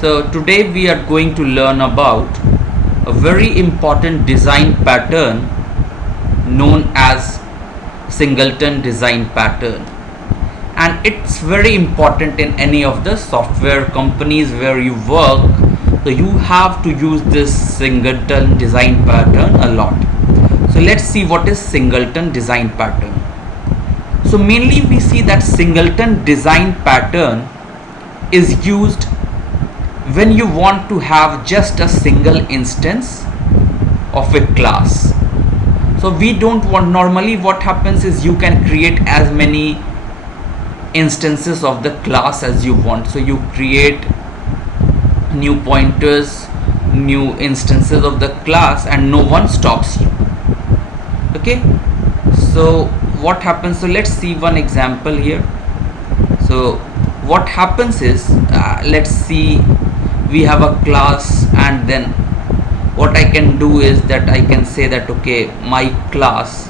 So today we are going to learn about a very important design pattern known as Singleton design pattern, and it's very important in any of the software companies where you work. So you have to use this Singleton design pattern a lot. So let's see what is Singleton design pattern. So mainly we see that Singleton design pattern is used when you want to have just a single instance of a class. So we don't want, normally what happens is you can create as many instances of the class as you want. So you create new pointers, new instances of the class, and no one stops you. Okay, so what happens? So let's see one example here. So what happens is let's see, we have a class, and then what I can do is that I can say that okay, my class,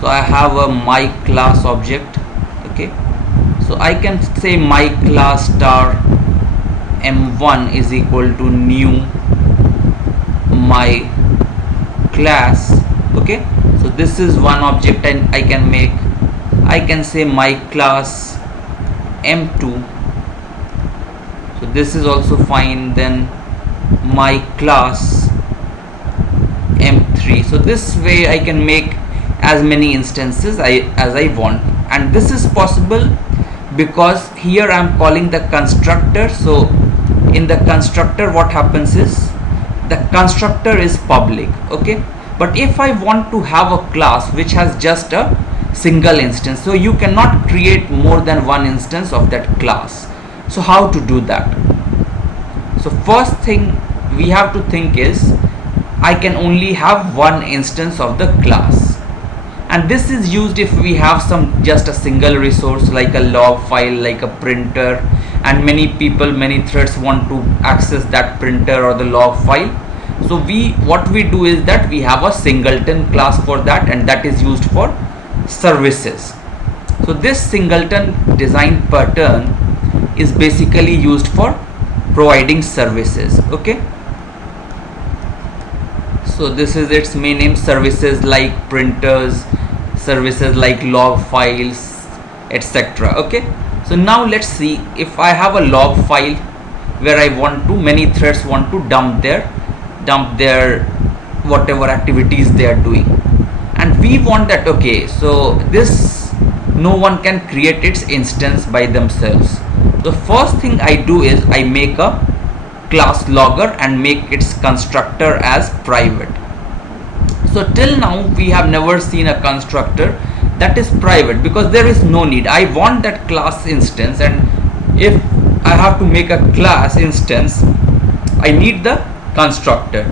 so I have a my class object. Okay, so I can say my class star m1 is equal to new my class. Okay, so this is one object, and I can say my class m2. So this is also fine. Then my class m3. So this way I can make as many instances as I want, and this is possible because here I am calling the constructor. So in the constructor what happens is the constructor is public. Okay, but if I want to have a class which has just a single instance, so you cannot create more than one instance of that class. So how to do that? So first thing we have to think is I can only have one instance of the class, and this is used if we have just a single resource like a log file, like a printer, and many threads want to access that printer or the log file. So what we do is that we have a Singleton class for that, and that is used for services. So this Singleton design pattern is basically used for providing services. Okay, so this is its main name: services like printers, services like log files, etc. Okay, so now let's see, if I have a log file where many threads want to dump their whatever activities they are doing, and we want that okay, so this no one can create its instance by themselves. The first thing I do is I make a class logger and make its constructor as private. So till now we have never seen a constructor that is private because there is no need. I want that class instance, and if I have to make a class instance, I need the constructor.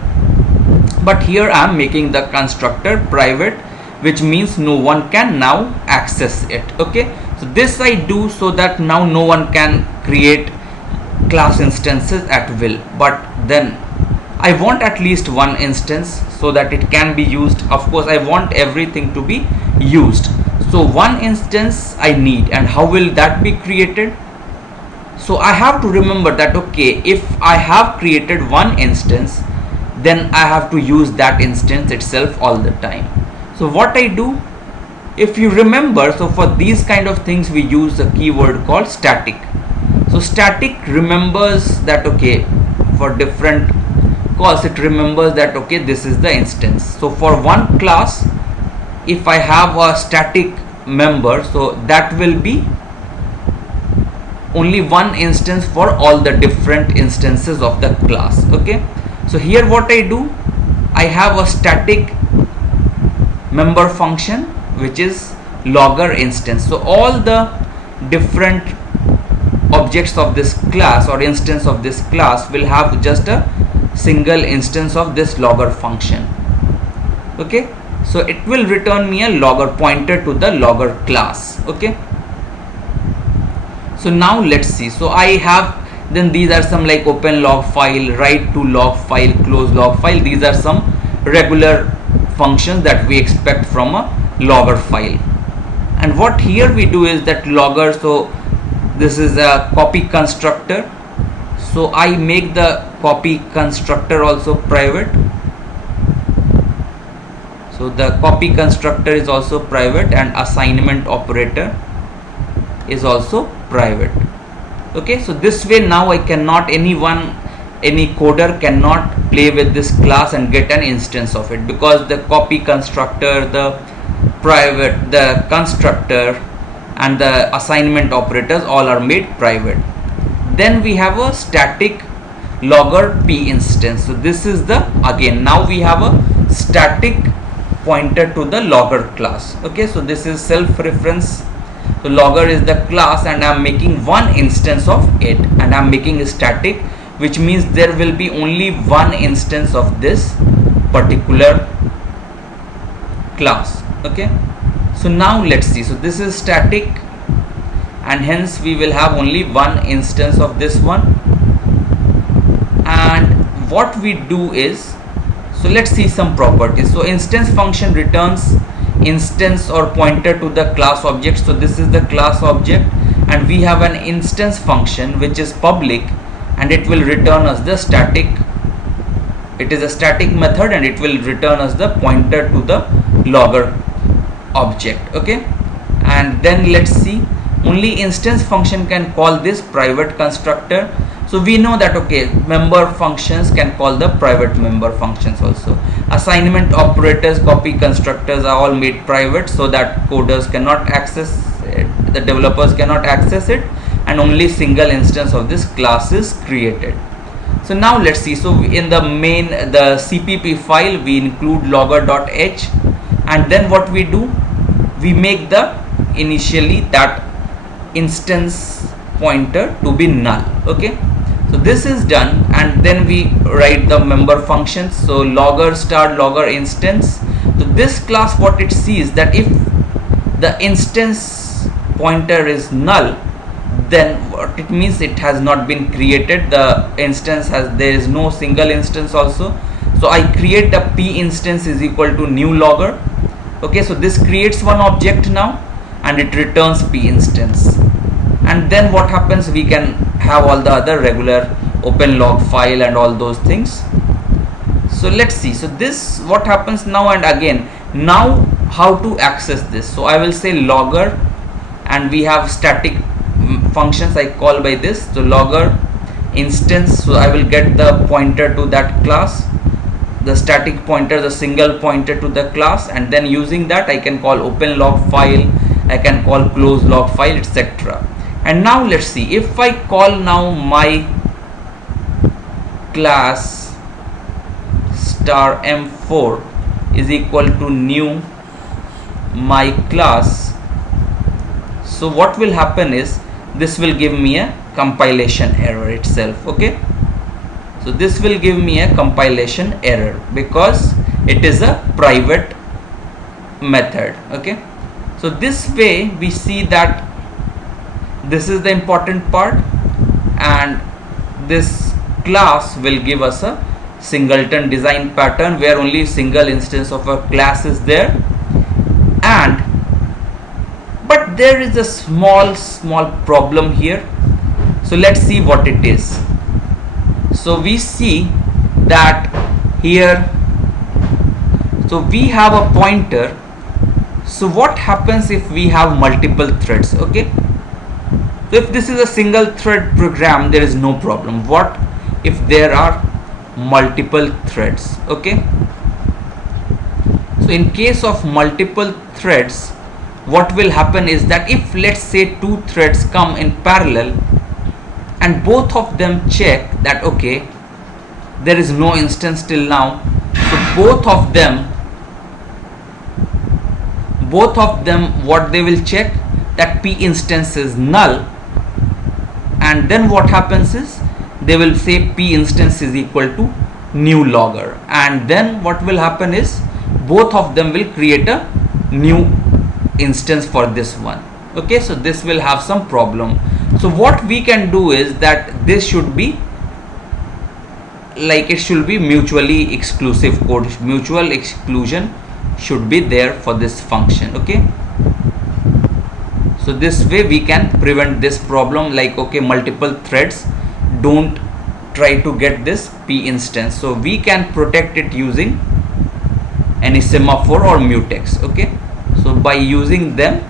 But here I am making the constructor private, which means no one can now access it. Okay, so this I do so that now no one can create class instances at will, but then I want at least one instance so that it can be used. Of course I want everything to be used, so one instance I need. And how will that be created? So I have to remember that okay, if I have created one instance, then I have to use that instance itself all the time. So what I do, if you remember, so for these kind of things we use a keyword called static. So static remembers that okay, for different calls it remembers that okay, this is the instance. So for one class, if I have a static member, so that will be only one instance for all the different instances of the class. Okay, so here what I do, I have a static member function which is logger instance. So all the different objects of this class or instance of this class will have just a single instance of this logger function. Okay, so it will return me a logger pointer to the logger class. Okay, so now let's see. So I have, then these are some like open log file, write to log file, close log file. These are some regular functions that we expect from a logger file. And what here we do is that logger, so this is a copy constructor. So I make the copy constructor also private. So the copy constructor is also private, and assignment operator is also private. Okay, so this way now any coder cannot play with this class and get an instance of it, because the copy constructor, the constructor and the assignment operators all are made private. Then we have a static logger p instance. So this is again now we have a static pointer to the logger class. Okay, so this is self reference. So logger is the class, and I am making one instance of it, and I am making a static, which means there will be only one instance of this particular class. Okay, so now let's see. So this is static, and hence we will have only one instance of this one. And what we do is, so let's see some properties. So instance function returns instance or pointer to the class object. So this is the class object, and we have an instance function which is public, and it will return us the static. It is a static method, and it will return us the pointer to the logger object. Okay, and then let's see, only instance function can call this private constructor. So we know that, okay, member functions can call the private member functions also. Assignment operators, copy constructors are all made private, so that coders cannot access it, the developers cannot access it, and only single instance of this class is created. So now let's see. So in the CPP file we include logger.h, and then what we do, we make initially that instance pointer to be null. Okay, so this is done, and then we write the member functions. So logger start logger instance. So this class, what it sees, that if the instance pointer is null, then what it means, it has not been created. The instance there is no single instance also. So I create a p instance is equal to new logger. Okay, so this creates one object now, and it returns p instance. And then what happens, we can have all the other regular open log file and all those things. So let's see. So this what happens now, and again now how to access this. So I will say logger, and we have static functions I call by this. So logger instance, so I will get the pointer to that class, the static pointer, the single pointer to the class, and then using that I can call open log file, I can call close log file, etc. And now let's see, if I call now my class star m4 is equal to new my class, so what will happen is, this will give me a compilation error itself. Okay, so this will give me a compilation error because it is a private method. Okay, so this way we see that this is the important part, and this class will give us a singleton design pattern where only single instance of a class is there. And but there is a small problem here. So let's see what it is. So we see that here, so we have a pointer. So what happens if we have multiple threads? Okay, so if this is a single thread program, there is no problem. What if there are multiple threads? Okay, so in case of multiple threads, what will happen is that if, let's say, two threads come in parallel and both of them check that, okay, there is no instance till now, so both of them what they will check, that p instance is null, and then what happens is they will say p instance is equal to new logger, and then what will happen is both of them will create a new instance for this one. Okay, so this will have some problem. So what we can do is that this should be like, it should be mutually exclusive code, mutual exclusion should be there for this function. Okay, so this way we can prevent this problem, like, okay, multiple threads don't try to get this P instance. So we can protect it using any semaphore or mutex. Okay, so by using them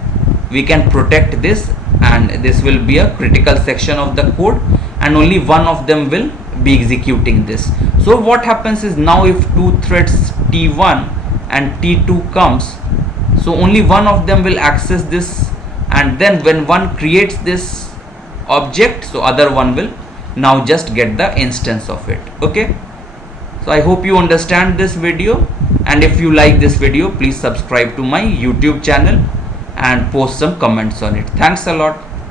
we can protect this, and this will be a critical section of the code, and only one of them will be executing this. So what happens is, now if two threads T1 and T2 comes, so only one of them will access this, and then when one creates this object, so other one will now just get the instance of it. Okay, so I hope you understand this video, and if you like this video, please subscribe to my YouTube channel and post some comments on it. Thanks a lot.